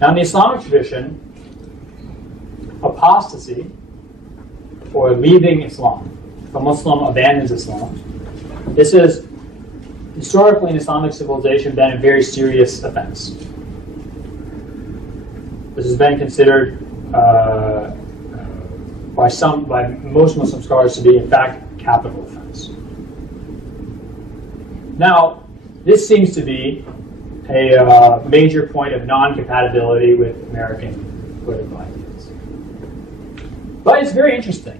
Now, in the Islamic tradition, apostasy, or leaving Islam, if a Muslim abandons Islam, this has historically in Islamic civilization been a very serious offense. This has been considered by most Muslim scholars to be, in fact, a capital offense. Now, this seems to be a major point of non-compatibility with American political ideas. But it's very interesting,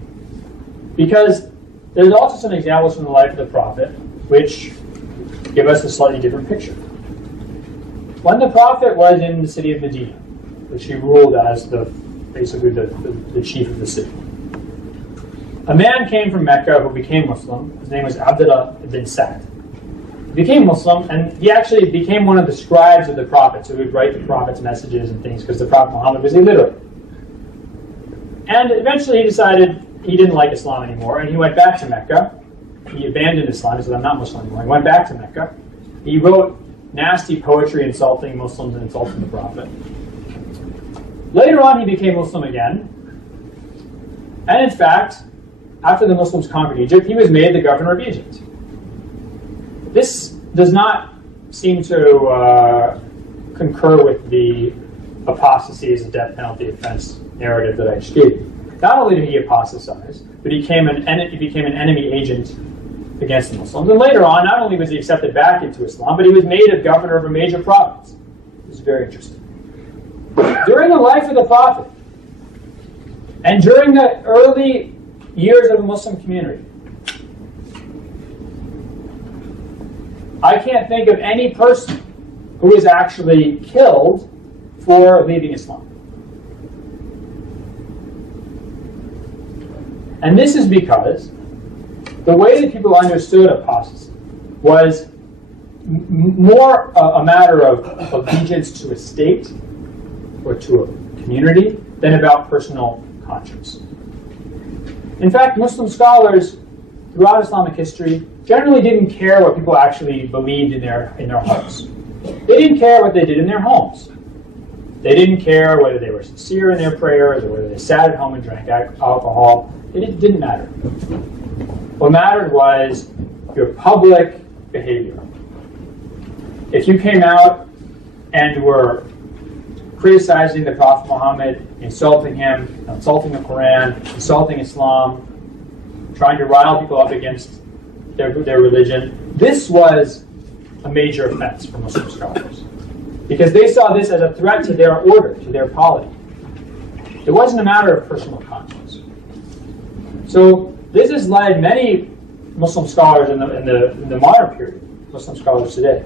because there's also some examples from the life of the Prophet which give us a slightly different picture. When the Prophet was in the city of Medina, which he ruled as basically the chief of the city, a man came from Mecca who became Muslim. His name was Abdullah ibn Sa'd. He became Muslim, and he actually became one of the scribes of the Prophet, so he would write the Prophet's messages and things, because the Prophet Muhammad was illiterate. And eventually he decided he didn't like Islam anymore, and he went back to Mecca. He abandoned Islam. He said, I'm not Muslim anymore. He went back to Mecca. He wrote nasty poetry insulting Muslims and insulting the Prophet. Later on, he became Muslim again. And in fact, after the Muslims conquered Egypt, he was made the governor of Egypt. This does not seem to concur with the apostasy as a death penalty offense narrative that I just gave you. Not only did he apostatize, but he became an enemy agent against the Muslims. And later on, not only was he accepted back into Islam, but he was made a governor of a major province. This is very interesting. During the life of the Prophet, and during the early years of the Muslim community, I can't think of any person who was actually killed for leaving Islam. And this is because the way that people understood apostasy was more a matter of allegiance to a state or to a community than about personal conscience. In fact, Muslim scholars throughout Islamic history generally didn't care what people actually believed in their hearts. They didn't care what they did in their homes. They didn't care whether they were sincere in their prayers or whether they sat at home and drank alcohol. It didn't matter. What mattered was your public behavior. If you came out and were criticizing the Prophet Muhammad, insulting him, insulting the Quran, insulting Islam, trying to rile people up against their religion, this was a major offense for Muslim scholars, because they saw this as a threat to their order, to their polity. It wasn't a matter of personal conscience. So this has led many Muslim scholars in the modern period, Muslim scholars today,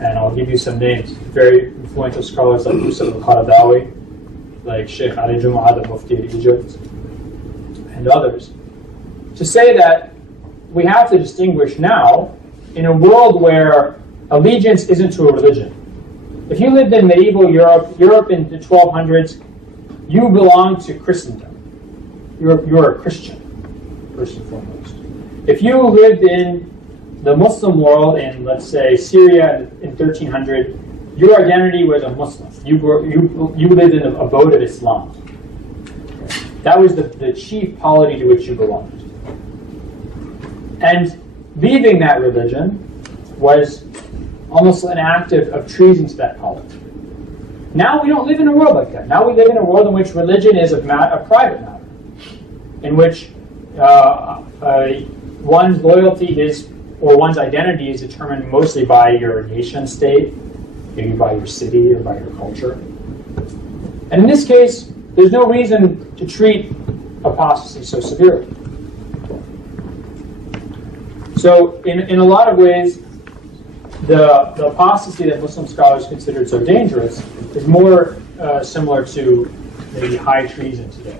and I'll give you some names, very influential scholars like Yusuf al-Qaradawi, like Sheikh Ali Jumu'ah, the Mufti of Egypt, and others, to say that we have to distinguish now in a world where allegiance isn't to a religion. If you lived in medieval Europe in the 1200s, you belong to Christendom. You're a Christian, first and foremost. If you lived in the Muslim world in, let's say, Syria in 1300, your identity was a Muslim. You lived in the abode of Islam. That was the chief polity to which you belonged. And leaving that religion was almost an act of treason to that polity. Now we don't live in a world like that. Now we live in a world in which religion is a private matter, in which one's loyalty is, or one's identity is determined mostly by your nation state, maybe by your city or by your culture. And in this case, there's no reason to treat apostasy so severely. So in a lot of ways, the apostasy that Muslim scholars considered so dangerous is more similar to maybe high treason today.